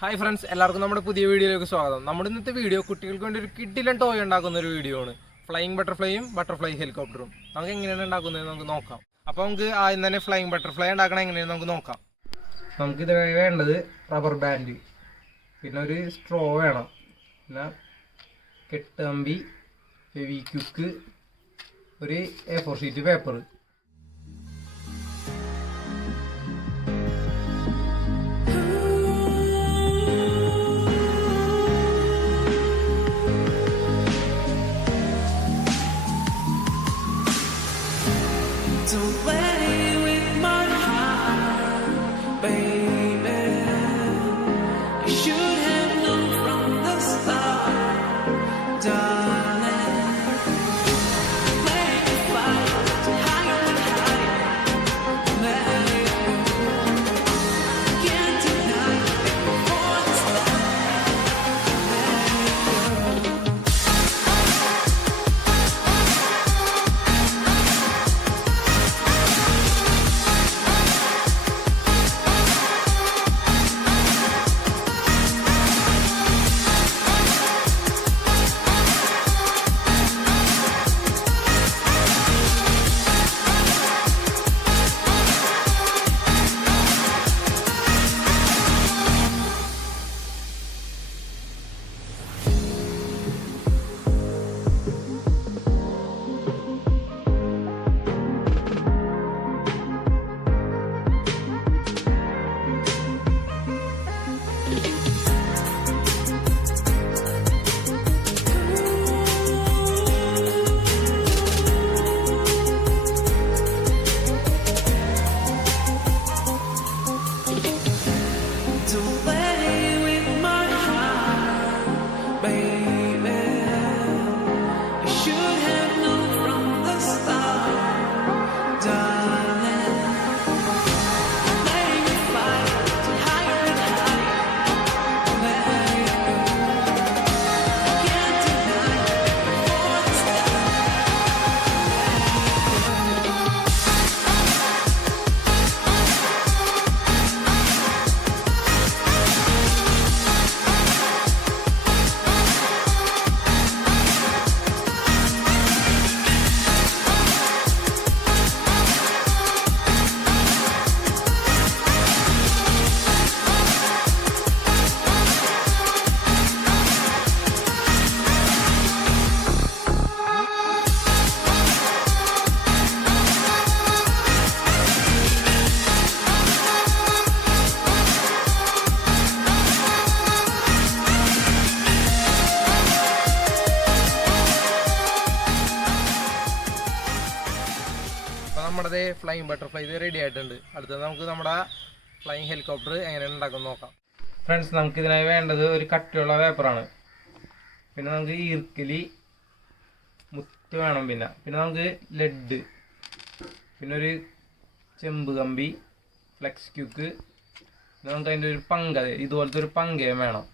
Hi friends, എല്ലാവർക്കും നമ്മുടെ പുതിയ വീഡിയോയിലേക്ക് സ്വാഗതം. നമ്മുടെ ഇന്നത്തെ വീഡിയോ കുട്ടികൾക്ക് വേണ്ടി ഒരു കിഡിലൻ ടോയ് ഉണ്ടാക്കുന്ന ഒരു വീഡിയോ ആണ്. ഫ്ലൈയിങ് ബട്ടർഫ്ലൈയും ബട്ടർഫ്ലൈ ഹെലികോപ്റ്ററും നമുക്ക് എങ്ങനെയാണ് ഉണ്ടാക്കുന്നത് നമുക്ക് നോക്കാം. അപ്പോൾ നമുക്ക് ആദ്യം തന്നെ ഫ്ലൈയിങ് ബട്ടർഫ്ലൈ ഉണ്ടാക്കണം എങ്ങനെയാണ് നമുക്ക് നോക്കാം. നമുക്കിത് വേണ്ടത് റബ്ബർ ബാൻഡ്, പിന്നെ ഒരു സ്ട്രോ വേണം, പിന്നെ കെട്ടുകമ്പി, ഫെവിക്വിക്ക്, ഒരു A4 sheet paper. Don't play with my heart, baby. I should have known from the start, darling. Play the fight higher and higher. Let it go. Can't deny it before the start. Let it go. Don't play with my heart, baby. I should have known from the start, darling. Play the fight higher and higher. Let it go. Can't deny it before the start. Let it go. അപ്പോൾ നമ്മുടെ flying butterfly ഇത് ready ആയിട്ടുണ്ട്. അടുത്തത് നമുക്ക് നമ്മുടെ flying helicopter എങ്ങനെയാണ് ഉണ്ടാക്കുന്നത് നോക്കാം. ഫ്രണ്ട്സ്, നമുക്കിതിനായി വേണ്ടത് ഒരു കട്ടിയുള്ള പേപ്പറാണ്, പിന്നെ നമുക്ക് ഈർക്കലി, മുത്ത് വേണം, പിന്നെ നമുക്ക് ലെഡ്, പിന്നെ ഒരു ചെമ്പ് കമ്പി, ഫ്ലെക്സ് ക്യൂക്ക്, പിന്നെ നമുക്ക് അതിൻ്റെ ഒരു പങ്ക, ഇതുപോലത്തെ ഒരു പങ്കയും വേണം.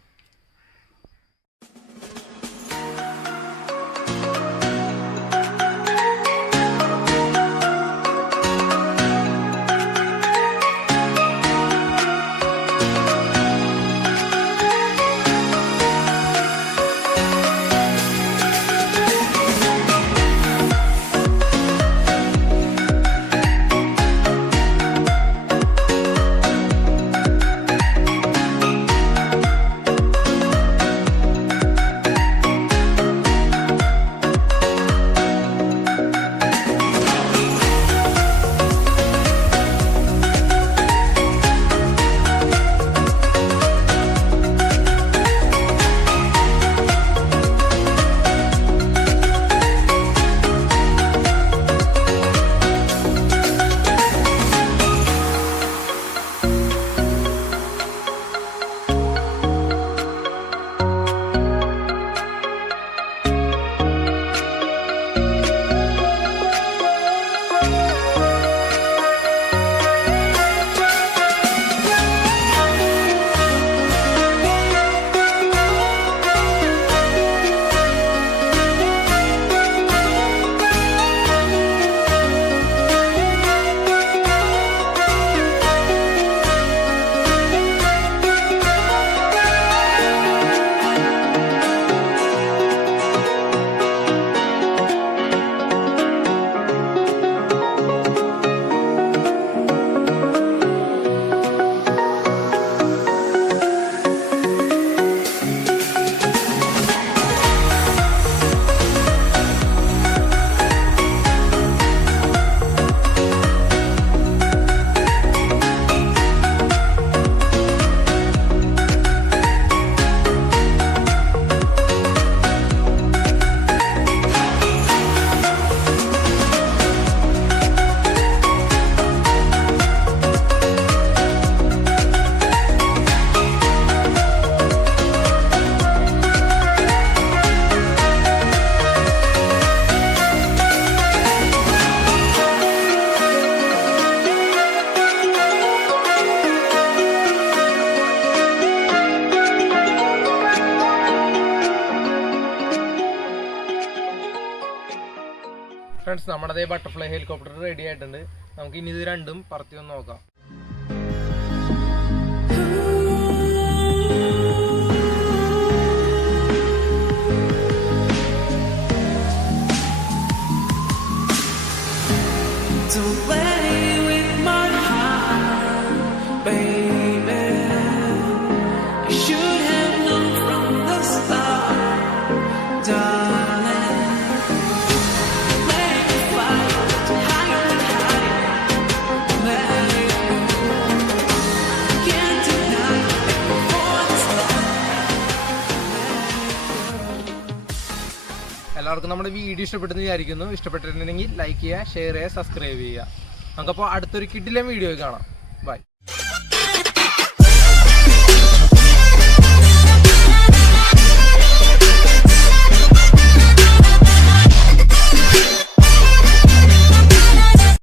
ഫ്രണ്ട്സ്, നമ്മുടെ അതേ ബട്ടർഫ്ലൈ ഹെലികോപ്റ്റർ റെഡി ആയിട്ടുണ്ട്. നമുക്ക് ഇനി ഇത് രണ്ടും പറത്തി ഒന്ന് നോക്കാം. Don't play with my heart, baby. I should have known from the start, darling. Let it fly higher and higher. Let it go. Can't deny it before the start. എല്ലാവർക്കും നമ്മുടെ വീഡിയോ ഇഷ്ടപ്പെട്ടെന്ന് വിചാരിക്കുന്നു. ഇഷ്ടപ്പെട്ടിട്ടുണ്ടെങ്കിൽ ലൈക്ക് ചെയ്യുക, share ചെയ്യുക, subscribe ചെയ്യുക. നമുക്കപ്പോൾ അടുത്തൊരു കിഡിലെ വീഡിയോ കാണാം. ബൈ.